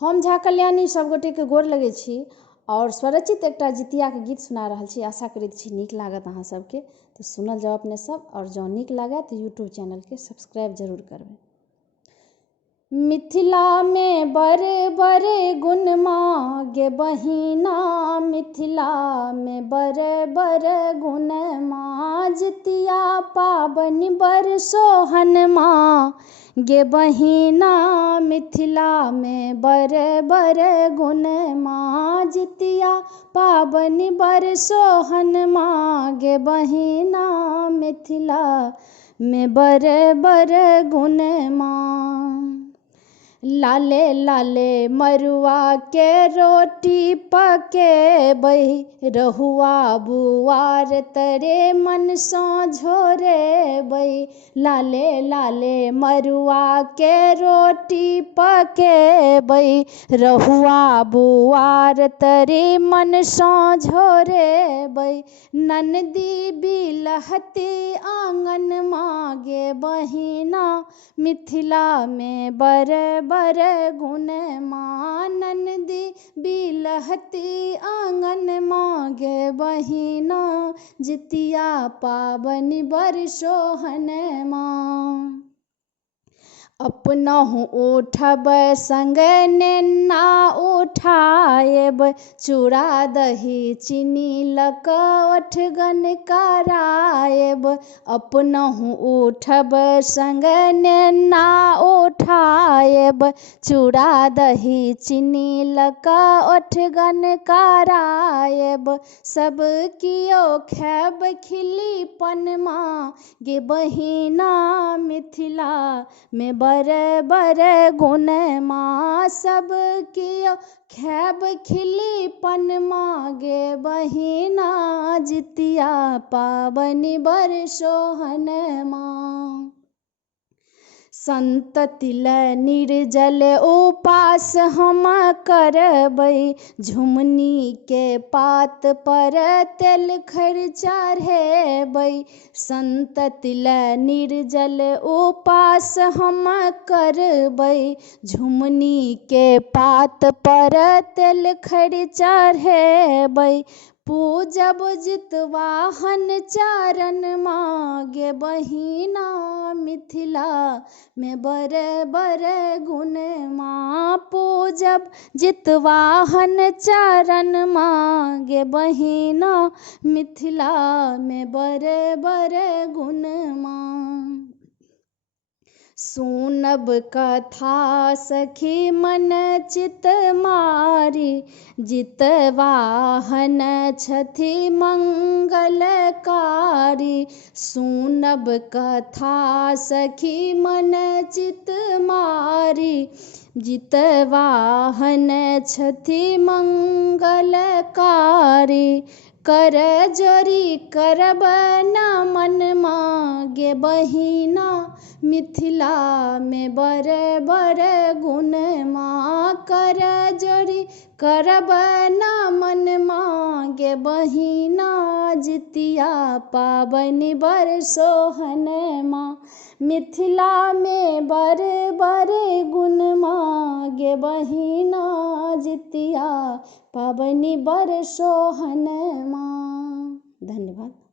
हम झा कल्याणी सब गोटे के गोर लगै छी और स्वरचित एकटा जितिया के गीत सुना रहल छी। आशा करैत छी नीक लागत अहाँ सबके, तो सुनल जाओ अपने सब। और जँ नीक लागे तो यूट्यूब चैनल के सब्सक्राइब जरूर करबै। मिथिला में बड़े बड़े गुण माँ गे बहिना, मिथिला में बड़े बड़े गुण माँ, जितिया पाबनि बड़ सोहन माँ गे बहिना, मिथिला में बड़े बड़े गुण माँ, जितिया पाबनि बड़ सोहन माँ गे बहिना, मिथिला में बड़े बड़े गुण माँ। लाले लाले मरुआ के रोटी पकेबै, रहुआ बुआर तरे मन सँ झोरेबै। लाले लाले मरुआ के रोटी पकेबै, रहुआ बुआर तरे मन सँ झोरेबै। ननदी बिलहती आंगन माँ गे बहिना, मिथिला में बड़े बड़े गुण माँ, ननदी बिलहती आंगन माँ गे बहिना, जितिया पाबनि बड़ सोहन माँ। अपनहु उठब संगे नेना उठाएब, चूड़ा दही चीनी लऽ कऽ ओठगन कराएब। अपनहु उठब संगे नेना उठाएब, चूड़ा दही चीनी लऽ कऽ ओठगन कराएब। सब कियो खाएब खिल्लीपन माँ गे बहिना, मिथिला में बड़े बड़े गुण माँ, सब कियो खाएब खिल्लीपन माँ गे बहिना, जितिया पाबनि बड़ सोहन माँ। संतति लए निर्जल उपास हम करबै, झुमनी के पात पर तेल खरि चढ़ेबै। संतति लए निर्जल उपास हम करबै, झुमनी के पात पर तेल खरि चढ़ेबै। पूजब जितवाहन चरण माँ गे बहिना, मिथिला में बड़े बड़े गुण माँ। पूजब जितवाहन चरण माँ गे बहिना, मिथिला में बड़े बड़े गुण माँ। सुनब कथा सखी मन चित मारी, जितवाहन छथि मंगलकारी। सुनब कथा सखी मन चित मारी, जितवाहन छथि मंगलकारी। कर जोरी करब नमन माँ गे बहिना, मिथिला में बड़े बड़े गुण माँ। कर जोरी करब नमन माँ गे बहिना, जितिया पाबनि बड़ सोहन माँ। मिथिला में बड़े बड़े गुण माँ गे बहिना, जितिया पाबनि बड़ सोहन माँ। धन्यवाद।